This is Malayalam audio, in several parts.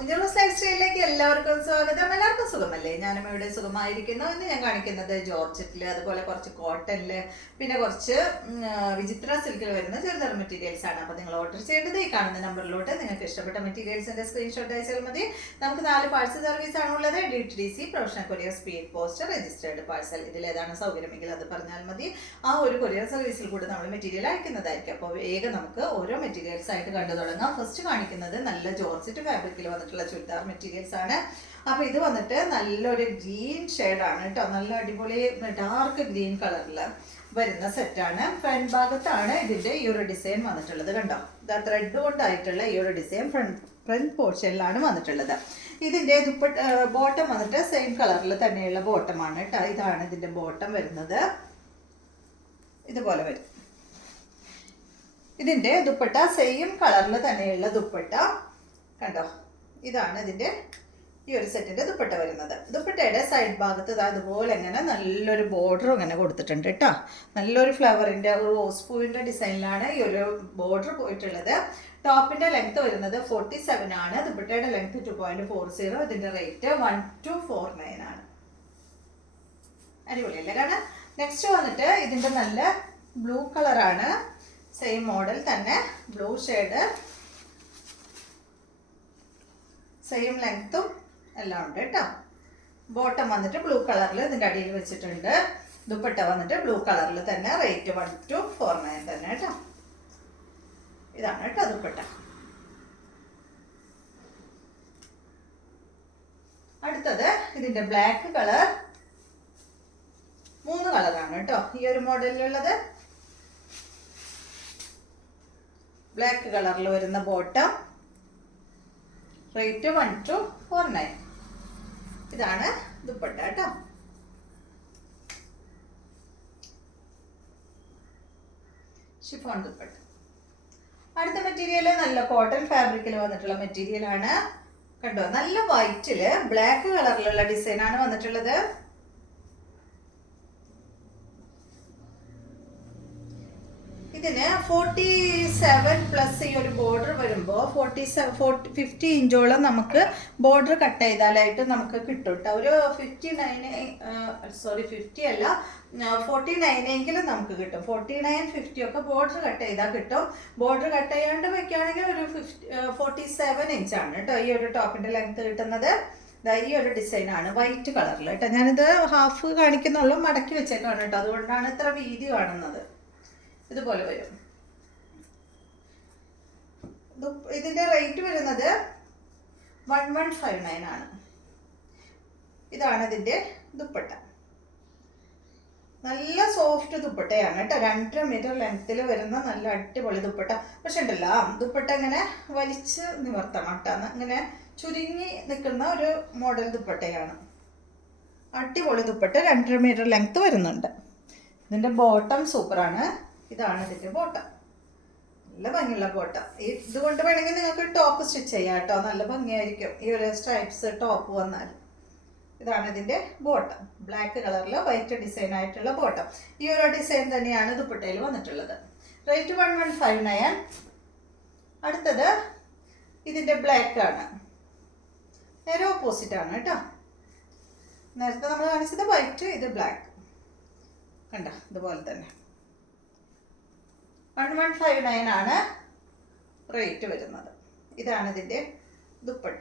ഉഞ്ചർസ് ലൈഫ് സ്റ്റൈലിലേക്ക് എല്ലാവർക്കും സ്വാഗതം. എല്ലാവർക്കും സുഖമല്ലേ? ഞാനും ഇവിടെ സുഖമായിരിക്കുന്നു. ഇന്ന് ഞാൻ കാണിക്കുന്നത് ജോർജറ്റില്, അതുപോലെ കുറച്ച് കോട്ടണില്, പിന്നെ കുറച്ച് വിചിത്ര സിൽക്കിൽ വരുന്ന ചെറുതരം മെറ്റീരിയൽസ് ആണ്. അപ്പോൾ നിങ്ങൾ ഓർഡർ ചെയ്യേണ്ടത് ഈ കാണുന്ന നമ്പറിലോട്ട് നിങ്ങൾക്ക് ഇഷ്ടപ്പെട്ട മെറ്റീരിയൽസിന്റെ സ്ക്രീൻഷോട്ട് അയച്ചാൽ മതി. നമുക്ക് 4 പാഴ്സൽ സർവീസ് ആണുള്ളത്. DTDC, professional courier, speed post, registered parcel. ഇതിലേതാണ് സൗകര്യമെങ്കിൽ അത് പറഞ്ഞാൽ മതി. ആ ഒരു കൊറിയർ സർവീസിൽ കൂടെ നമ്മൾ മെറ്റീരിയൽ അയക്കുന്നതായിരിക്കും. അപ്പോൾ വേഗം നമുക്ക് ഓരോ മെറ്റീരിയൽസ് ആയിട്ട് കണ്ടു തുടങ്ങാം. ഫസ്റ്റ് കാണിക്കുന്നത് നല്ല ജോർജറ്റ് ഫാബ്രിക്കിൽ വന്നിട്ടുള്ള ചുരിദാർ മെറ്റീരിയൽസ് ആണ്. അപ്പോൾ ഇത് വന്നിട്ട് നല്ലൊരു ഗ്രീൻ ഷെയ്ഡാണ് കേട്ടോ. നല്ല അടിപൊളി ഡാർക്ക് ഗ്രീൻ കളറിൽ വരുന്ന സെറ്റാണ്. ഫ്രണ്ട് ഭാഗത്താണ് ഇതിൻ്റെ ഈ ഒരു ഡിസൈൻ വന്നിട്ടുള്ളത്. കണ്ടോ, ത്രെഡ് കൊണ്ടായിട്ടുള്ള ഈ ഒരു ഡിസൈൻ ഫ്രണ്ട് പോർഷനിലാണ് വന്നിട്ടുള്ളത്. ഇതിൻ്റെ ബോട്ടം വന്നിട്ട് സെയിം കളറിൽ തന്നെയുള്ള ബോട്ടമാണ് കേട്ടോ. ഇതാണ് ഇതിൻ്റെ ബോട്ടം വരുന്നത്. ഇതുപോലെ വരും. ഇതിൻ്റെ ദുപ്പട്ട സെയിം കളറിൽ തന്നെയുള്ള ദുപ്പട്ട കണ്ടോ. ഇതാണ് ഇതിൻ്റെ ഈ ഒരു സെറ്റിൻ്റെ ദുപ്പട്ട വരുന്നത്. ദുപ്പട്ടയുടെ സൈഡ് ഭാഗത്ത് അതുപോലെ ഇങ്ങനെ നല്ലൊരു ബോർഡർ ഇങ്ങനെ കൊടുത്തിട്ടുണ്ട് കേട്ടോ. നല്ലൊരു ഫ്ലവറിൻ്റെ റോസ് പൂവിൻ്റെ ഡിസൈനിലാണ് ഈ ഒരു ബോർഡർ പോയിട്ടുള്ളത്. ടോപ്പിൻ്റെ ലെങ്ത് വരുന്നത് 47 ആണ്. ദുപ്പട്ടയുടെ ലെങ്ത് 2.40. ഇതിൻ്റെ റേറ്റ് 1249 ആണ്. അടിപൊളിയല്ലേ കാണാൻ? നെക്സ്റ്റ് വന്നിട്ട് ഇതിൻ്റെ നല്ല ബ്ലൂ കളറാണ്. സെയിം മോഡൽ തന്നെ ബ്ലൂ ഷെയ്ഡ്, സെയിം ലെങ്ത്തും എല്ലാം ഉണ്ട് കേട്ടോ. ബോട്ടം വന്നിട്ട് ബ്ലൂ കളറിൽ ഇതിൻ്റെ അടിയിൽ വെച്ചിട്ടുണ്ട്. ദുപ്പട്ട വന്നിട്ട് ബ്ലൂ കളറിൽ തന്നെ. റേറ്റ് 1249 തന്നെ കേട്ടോ. ഇതാണ് കേട്ടോ ദുപ്പട്ട. അടുത്തത് ഇതിൻ്റെ ബ്ലാക്ക് കളർ. 3 കളറാണ് കേട്ടോ ഈ ഒരു മോഡലിലുള്ളത്. ബ്ലാക്ക് കളറിൽ വരുന്ന ബോട്ടം. റേറ്റ് 1249. ഇതാണ് ദുപ്പട്ട കേട്ടോ. ഷിഫോൺ ദുപ്പട്ട. അടുത്ത മെറ്റീരിയൽ നല്ല കോട്ടൺ ഫാബ്രിക്കിൽ വന്നിട്ടുള്ള മെറ്റീരിയൽ ആണ്. കണ്ടോ, നല്ല വൈറ്റില് ബ്ലാക്ക് കളറിലുള്ള ഡിസൈൻ ആണ് വന്നിട്ടുള്ളത്. ഇതിന് 47+ ഈ ഒരു ബോർഡർ വരുമ്പോൾ 50 ഇഞ്ചോളം നമുക്ക് ബോർഡർ കട്ട് ചെയ്താലായിട്ട് നമുക്ക് കിട്ടും കേട്ടോ. ഒരു 50 അല്ല 49 എങ്കിലും നമുക്ക് കിട്ടും. 49, 50 ഒക്കെ ബോർഡർ കട്ട് ചെയ്താൽ കിട്ടും. ബോർഡർ കട്ട് ചെയ്യാണ്ട് വെക്കുകയാണെങ്കിൽ ഒരു 47 ഇഞ്ചാണ് കേട്ടോ ഈ ഒരു ടോപ്പിൻ്റെ ലെങ്ത് കിട്ടുന്നത്. ഈ ഒരു ഡിസൈനാണ് വൈറ്റ് കളറിൽ കേട്ടോ. ഞാനിത് ഹാഫ് കാണിക്കുന്നുള്ളൂ, മടക്കി വെച്ചേക്കാണ് കേട്ടോ. അതുകൊണ്ടാണ് ഇത്ര വീതി കാണുന്നത്. ഇതുപോലെ വരും. ഇതിൻ്റെ റേറ്റ് വരുന്നത് 1159 ആണ്. ഇതാണ് ഇതിൻ്റെ ദുപ്പട്ട. നല്ല സോഫ്റ്റ് ദുപ്പട്ടയാണ് കേട്ടോ. 2.5 മീറ്റർ ലെങ്ത്തിൽ വരുന്ന നല്ല അടിപൊളി ദുപ്പട്ട. പക്ഷെ ഉണ്ടല്ലോ, ദുപ്പട്ട ഇങ്ങനെ വലിച്ച് നിവർത്തണം കേട്ടോ. ഇങ്ങനെ ചുരുങ്ങി നിൽക്കുന്ന ഒരു മോഡൽ ദുപ്പട്ടയാണ്. അടിപൊളി ദുപ്പട്ട. 2.5 മീറ്റർ ലെങ്ത്ത് വരുന്നുണ്ട്. ഇതിൻ്റെ ബോട്ടം സൂപ്പറാണ്. ഇതാണ് ഇതിൻ്റെ ബോട്ടം. നല്ല ഭംഗിയുള്ള ബോട്ടം. ഇതുകൊണ്ട് വേണമെങ്കിൽ നിങ്ങൾക്ക് ടോപ്പ് സ്റ്റിച്ച് ചെയ്യാം കേട്ടോ. നല്ല ഭംഗിയായിരിക്കും ഈ ഒരു സ്ട്രൈപ്സ് ടോപ്പ് വന്നാൽ. ഇതാണ് ഇതിൻ്റെ ബോട്ടം. ബ്ലാക്ക് കളറിൽ വൈറ്റ് ഡിസൈൻ ആയിട്ടുള്ള ബോട്ടം. ഈ ഒരു ഡിസൈൻ തന്നെയാണ് ദുപ്പട്ടയിൽ വന്നിട്ടുള്ളത്. റേറ്റ് 1159. അടുത്തത് ഇതിൻ്റെ ബ്ലാക്ക് ആണ്. നേരെ ഓപ്പോസിറ്റ് ആണ് കേട്ടോ. നേരത്തെ നമ്മൾ കാണിച്ചത് വൈറ്റ്, ഇത് ബ്ലാക്ക്. കണ്ടോ, ഇതുപോലെ തന്നെ 1159 ആണ് റേറ്റ് വരുന്നത്. ഇതാണ് ഇതിൻ്റെ ദുപ്പട്ട.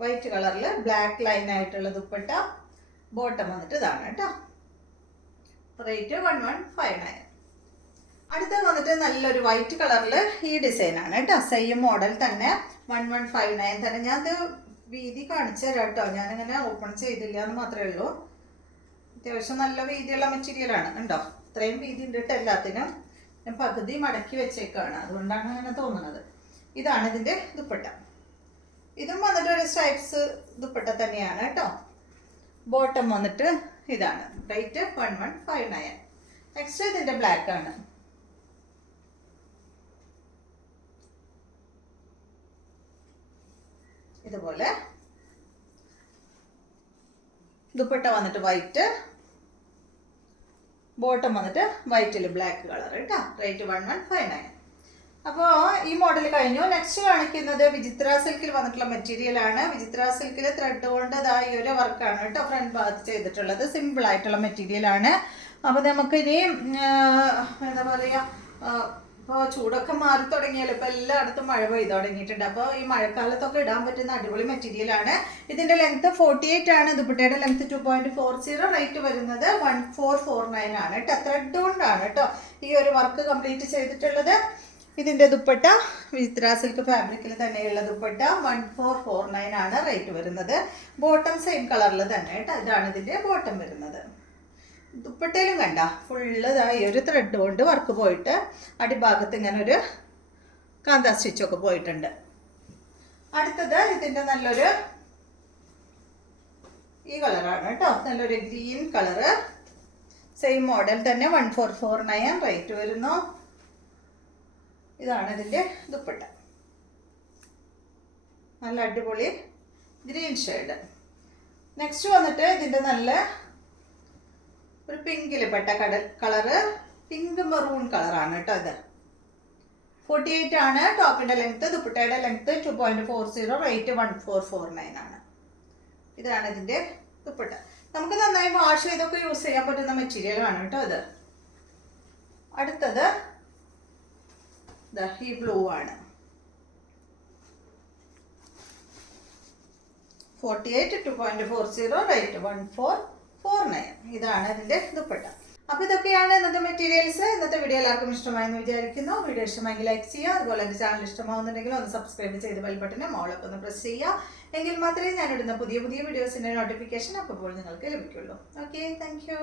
വൈറ്റ് കളറിൽ ബ്ലാക്ക് ലൈൻ ആയിട്ടുള്ള ദുപ്പട്ട. ബോട്ടം വന്നിട്ട് ഇതാണ് കേട്ടോ. റേറ്റ് 1159. അടുത്ത വന്നിട്ട് നല്ലൊരു വൈറ്റ് കളറിൽ ഈ ഡിസൈനാണ് കേട്ടോ. സെയിം മോഡൽ തന്നെ 1159 തന്നെ. ഞാനത് വീതി കാണിച്ചു തരാം കേട്ടോ. ഞാനിങ്ങനെ ഓപ്പൺ ചെയ്തില്ല എന്ന് മാത്രമേ ഉള്ളൂ. അത്യാവശ്യം നല്ല വീതിയുള്ള മെറ്റീരിയലാണ്. ഉണ്ടോ, ഇത്രയും വീതി ഉണ്ടിട്ട് എല്ലാത്തിനും ഞാൻ പകുതി മടക്കി വെച്ചേക്കാണ്. അതുകൊണ്ടാണ് അങ്ങനെ തോന്നുന്നത്. ഇതാണ് ഇതിൻ്റെ ദുപ്പട്ട. ഇതും വന്നിട്ട് ഒരു സ്ട്രൈപ്സ് ദുപ്പട്ട തന്നെയാണ് കേട്ടോ. ബോട്ടം വന്നിട്ട് ഇതാണ്. റേറ്റ് 1159. നെക്സ്റ്റ് ഇതിൻ്റെ ബ്ലാക്ക് ആണ്. ഇതുപോലെ ദുപ്പട്ട വന്നിട്ട് വൈറ്റ്, ബോട്ടം വന്നിട്ട് വൈറ്റിൽ ബ്ലാക്ക് കളർ കേട്ടോ. റേറ്റ് 1159. അപ്പോൾ ഈ മോഡൽ കഴിഞ്ഞു. നെക്സ്റ്റ് കാണിക്കുന്നത് വിചിത്ര സിൽക്കിൽ വന്നിട്ടുള്ള മെറ്റീരിയൽ ആണ്. വിചിത്ര സിൽക്കിൽ ത്രെഡ് കൊണ്ട് ഈ ഒരു വർക്കാണ് കേട്ടോ ഫ്രണ്ട് ഭാഗത്ത് ചെയ്തിട്ടുള്ളത്. സിമ്പിൾ ആയിട്ടുള്ള മെറ്റീരിയൽ ആണ്. അപ്പോൾ നമുക്കിനി എന്താ പറയുക, ഇപ്പോൾ ചൂടൊക്കെ മാറി തുടങ്ങിയാലും ഇപ്പോൾ എല്ലായിടത്തും മഴ പെയ്ത് തുടങ്ങിയിട്ടുണ്ട്. അപ്പോൾ ഈ മഴക്കാലത്തൊക്കെ ഇടാൻ പറ്റുന്ന അടിപൊളി മെറ്റീരിയൽ ആണ്. ഇതിൻ്റെ ലെങ്ത് 48 ആണ്. ദുപ്പട്ടയുടെ ലെങ്ത് 2.40. റേറ്റ് വരുന്നത് 1449 ആണ് കേട്ടോ. ത്രെഡ് കൊണ്ടാണ് കേട്ടോ ഈ ഒരു വർക്ക് കംപ്ലീറ്റ് ചെയ്തിട്ടുള്ളത്. ഇതിൻ്റെ ദുപ്പട്ട വിചിത്ര സിൽക്ക് ഫാബ്രിക്കിൽ തന്നെയുള്ള ദുപ്പട്ട 1449 ആണ് റേറ്റ് വരുന്നത്. ബോട്ടം സെയിം കളറിൽ തന്നെ കേട്ടോ. ഇതാണ് ഇതിൻ്റെ ബോട്ടം വരുന്നത്. ദുപ്പട്ടയിലും കണ്ട ഫുള്ള് ഒരു ത്രെഡ് കൊണ്ട് വർക്ക് പോയിട്ട് അടിഭാഗത്ത് ഇങ്ങനെ ഒരു കാന്താ സ്റ്റിച്ചൊക്കെ പോയിട്ടുണ്ട്. അടുത്തത് ഇതിൻ്റെ നല്ലൊരു ഈ കളറാണ് കേട്ടോ. നല്ലൊരു ഗ്രീൻ കളറ്. സെയിം മോഡൽ തന്നെ 1449 റേറ്റ് വരുന്നു. ഇതാണ് ഇതിൻ്റെ ദുപ്പട്ട. നല്ല അടിപൊളി ഗ്രീൻ ഷെയ്ഡ്. നെക്സ്റ്റ് വന്നിട്ട് ഇതിൻ്റെ നല്ല ഒരു പിങ്കിൽ പെട്ട കളറ്, പിങ്ക് മെറൂൺ കളറാണ് കേട്ടോ. ഇത് 48 ആണ് ടോപ്പിൻ്റെ ലെങ്ത്ത്. ദുപ്പട്ടയുടെ ലെങ്ത്ത് 2.40. റേറ്റ് 1449 ആണ്. ഇതാണ് ഇതിൻ്റെ ദുപ്പട്ട. നമുക്ക് നന്നായി വാഷ് ചെയ്തൊക്കെ യൂസ് ചെയ്യാൻ പറ്റുന്ന മെറ്റീരിയൽ ആണ് കേട്ടോ ഇത്. അടുത്തത് ഈ ബ്ലൂ ആണ്. 48 2.40. റേറ്റ് 1449. ഇതാണ് ഇതിൻ്റെ ദുപ്പട്ട. അപ്പോൾ ഇതൊക്കെയാണ് ഇന്നത്തെ മെറ്റീരിയൽസ്. ഇന്നത്തെ വീഡിയോ എല്ലാവർക്കും ഇഷ്ടമായെന്ന് വിചാരിക്കുന്നു. വീഡിയോ ഇഷ്ടമായെങ്കിൽ ലൈക്ക് ചെയ്യുക. അതുപോലെ എൻ്റെ ചാനൽ ഇഷ്ടമാവുന്നുണ്ടെങ്കിൽ ഒന്ന് സബ്സ്ക്രൈബ് ചെയ്ത് ബെൽ ബട്ടനും ഓളൊക്കെ ഒന്ന് പ്രസ് ചെയ്യുക. എങ്കിൽ മാത്രമേ ഞാനിടുന്ന പുതിയ വീഡിയോസിൻ്റെ നോട്ടിഫിക്കേഷൻ അപ്പോൾ നിങ്ങൾക്ക് ലഭിക്കുള്ളൂ. Okay, thank you.